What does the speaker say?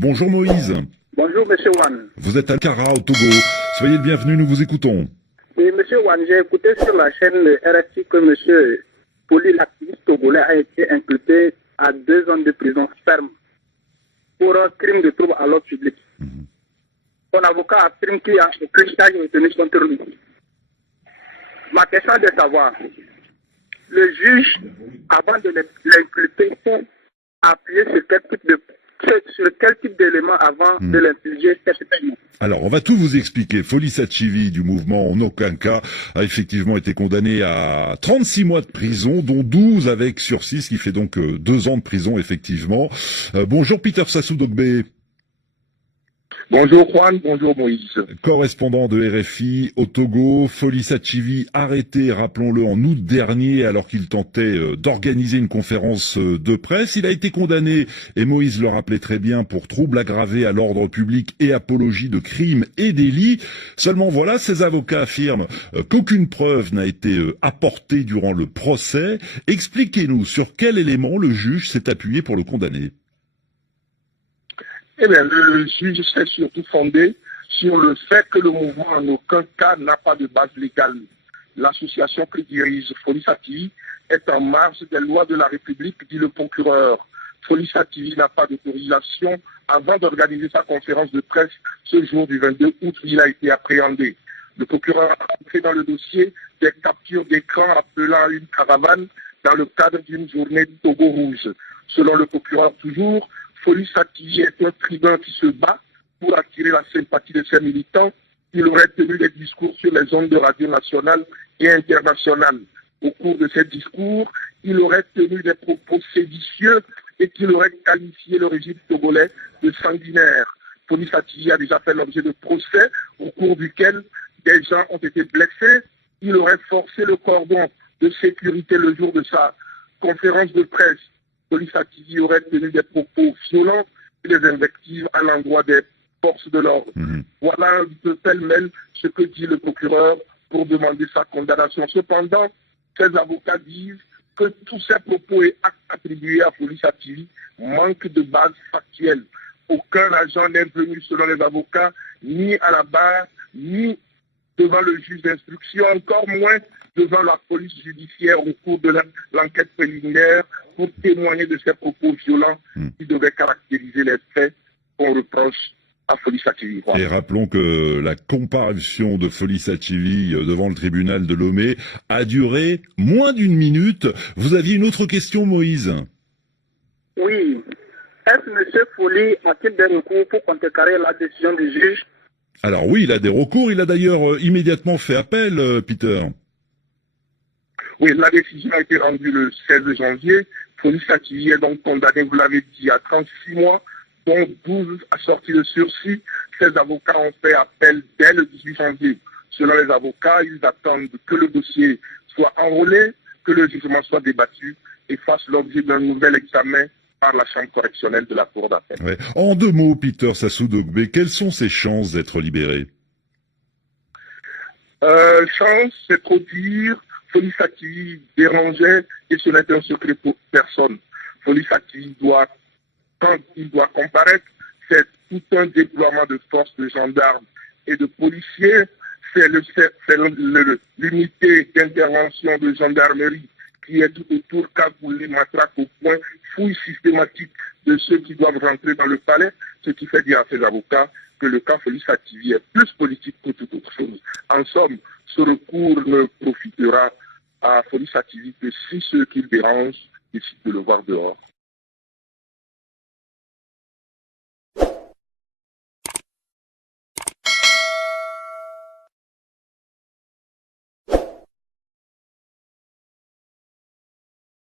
Bonjour Moïse, Bonjour, Monsieur Wan. vous êtes à Ankara au Togo. Soyez le bienvenu, nous vous écoutons. Et Monsieur Wan, j'ai écouté sur la chaîne RFI que Monsieur Poli, l'activiste togolais, a été inculpé à 2 ans de prison ferme pour un crime de trouble à l'ordre public. Son avocat affirme qu'il n'y a aucune charge retenue contre lui. Ma question est de savoir, le juge, avant de l'inculper, a appuyé sur quel type d'éléments avant de l'infliger cette peine? Alors, on va tout vous expliquer. Folie Sachivi du mouvement En aucun cas a effectivement été condamné à 36 mois de prison, dont 12 avec sursis, ce qui fait donc 2 ans de prison, effectivement. Bonjour Peter Sassou Dogbe. Bonjour Juan, bonjour Moïse. Correspondant de RFI au Togo, Folie Sachivi arrêté, rappelons-le, en août dernier alors qu'il tentait d'organiser une conférence de presse. Il a été condamné, et Moïse le rappelait très bien, pour trouble aggravé à l'ordre public et apologie de crimes et délits. Seulement voilà, ses avocats affirment qu'aucune preuve n'a été apportée durant le procès. Expliquez-nous sur quel élément le juge s'est appuyé pour le condamner. Eh bien, le juge s'est surtout fondé sur le fait que le mouvement en aucun cas n'a pas de base légale. L'association que dirige Folie Sachivi est en marge des lois de la République, dit le procureur. Folie Sachivi n'a pas d'autorisation avant d'organiser sa conférence de presse ce jour du 22 août où il a été appréhendé. Le procureur a entré dans le dossier des captures d'écran appelant à une caravane dans le cadre d'une journée du Togo rouge. Selon le procureur toujours, Folie Sachivi est un tribun qui se bat pour attirer la sympathie de ses militants. Il aurait tenu des discours sur les ondes de radio nationales et internationales. Au cours de ces discours, il aurait tenu des propos séditieux et qu'il aurait qualifié le régime togolais de sanguinaire. Folie Sachivi a déjà fait l'objet de procès au cours duquel des gens ont été blessés. Il aurait forcé le cordon de sécurité le jour de sa conférence de presse. Folie Sachivi aurait tenu des propos violents et des invectives à l'endroit des forces de l'ordre. Voilà de pêle-mêle ce que dit le procureur pour demander sa condamnation. Cependant, ses avocats disent que tous ces propos et actes attribués à Folie Sachivi manquent de base factuelle. Aucun agent n'est venu, selon les avocats, ni à la barre, ni devant le juge d'instruction, encore moins devant la police judiciaire au cours de l'enquête préliminaire pour témoigner de ces propos violents qui devaient caractériser les faits qu'on reproche à Folie Sachivi. Et rappelons que la comparution de Folie Sachivi devant le tribunal de Lomé a duré moins d'une minute. Vous aviez une autre question, Moïse? Oui. Est-ce que M. Folie a-t-il des recours pour contrecarrer la décision du juge? Alors oui, il a des recours. Il a d'ailleurs immédiatement fait appel, Peter. Oui, la décision a été rendue le 16 janvier. Folie Sachivi est donc condamné, vous l'avez dit, à 36 mois, dont 12 assortis de sursis. Ses avocats ont fait appel dès le 18 janvier. Selon les avocats, ils attendent que le dossier soit enrôlé, que le jugement soit débattu et fasse l'objet d'un nouvel examen par la chambre correctionnelle de la Cour d'appel. Ouais. En 2 mots, Peter Sassou Dogbe, quelles sont ses chances d'être libéré? Chance, c'est trop dire. Folie Sachivi dérangeait et ce n'est un secret pour personne. Folie Sachivi quand il doit comparaître, c'est tout un déploiement de forces de gendarmes et de policiers. C'est l'unité d'intervention de gendarmerie qui est tout autour, cagoulée, matraque au point, fouille systématique de ceux qui doivent rentrer dans le palais, ce qui fait dire à ses avocats que le cas Folie Sachivi est plus politique que toute autre chose. En somme, ce recours ne profitera à Folie Sachivi que si ceux qui le dérangent décident de le voir dehors.